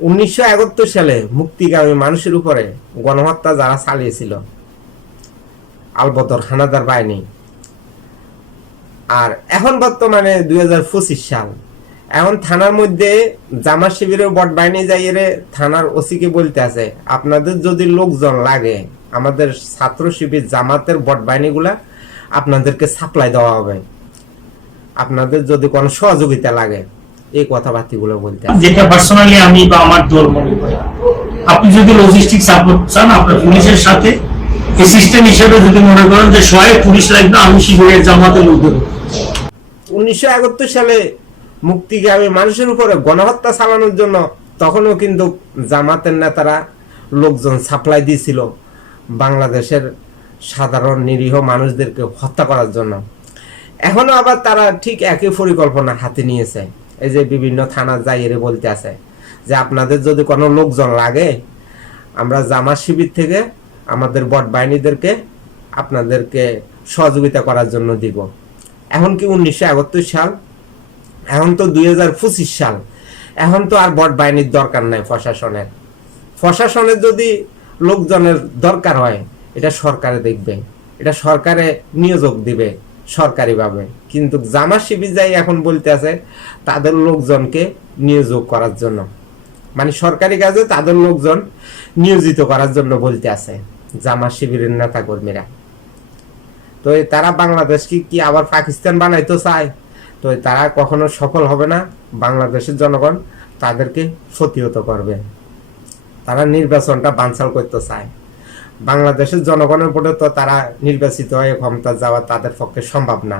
1971 সালে মুক্তিকামী মানুষের উপরে গণহত্যা যারা চালিয়েছিল আলবদর হানাদার বাহিনী, আর এখন বর্তমানে 2025 সাল, এখন থানার মধ্যে জামাত শিবিরের বট বাহিনী যাইয়ে থানার ওসিকে বলতে আছে, আপনাদের যদি লোকজন লাগে আমাদের ছাত্র শিবির জামাতের বট বাহিনীগুলা আপনাদেরকে সাপ্লাই দেওয়া হবে, আপনাদের যদি কোনো সহযোগিতা লাগে, এই কথাবার্তাগুলো বলতে আছে। যেটা পার্সোনালি আমি বা আমার দল মনে করি, আপনি যদি লজিস্টিক সাপোর্ট চান আপনার পুলিশের সাথে এই সিস্টেম হিসেবে যদি মনে করেন যে সহায়ক পুলিশ লাগবে, আমি শিবিরের জামাতের লোক দেবো। 1971 সালে মুক্তিকামী মানুষের উপরে গণহত্যা চালানোর জন্য তখনও কিন্তু জামাতের নেতারা লোকজন সাপ্লাই দিয়েছিল বাংলাদেশের সাধারণ নিরীহ মানুষদেরকে হত্যা করার জন্য। এখনো আবার তারা ঠিক একই পরিকল্পনা হাতে নিয়েছে। এই যে বিভিন্ন থানা যাইয়ে বলতে আছে যে আপনাদের যদি কোনো লোকজন লাগে আমরা জামাত শিবির থেকে আমাদের বট বাহিনীদেরকে আপনাদেরকে সহযোগিতা করার জন্য দিব। এখন কি 1971 সাল, এখন তো 2025 সাল, এখন তো আর বট বাহিনীর দরকার নাই। প্রশাসনের যদি লোকজনের দরকার হয় এটা সরকারে দেখবে, এটা সরকারে নিয়োগ দিবে সরকারিভাবে। কিন্তু জামাত শিবির যাই এখন বলতে আছে তাদের লোকজনকে নিয়োগ করার জন্য, মানে সরকারি কাজে তাদের লোকজন নিয়োজিত করার জন্য বলতে আছে জামাত শিবিরের নেতা কর্মীরা। তো তারা বাংলাদেশকে কি আবার পাকিস্তান বানাইতে চায়? তো তারা কখনো সফল হবে না। বাংলাদেশের জনগণ তাদেরকে প্রতিহত করবে। তারা নির্বাচনটা বানচাল করতে চায়। বাংলাদেশের জনগণের উপরে তো তারা নির্বাচিত হয়ে ক্ষমতা যাওয়া তাদের পক্ষে সম্ভব না।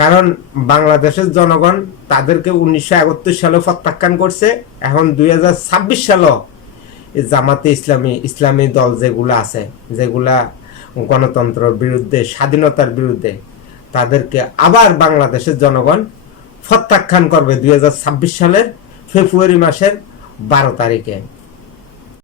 কারণ বাংলাদেশের জনগণ তাদেরকে 1971 সালে প্রত্যাখ্যান করছে। এখন 2026 সালও জামাতে ইসলামী দল যেগুলা আছে, যেগুলা গণতন্ত্রের বিরুদ্ধে, স্বাধীনতার বিরুদ্ধে, তাদেরকে আবার বাংলাদেশের জনগণ প্রত্যাখ্যান করবে 2026 সালের ফেব্রুয়ারি মাসের 12 তারিখে।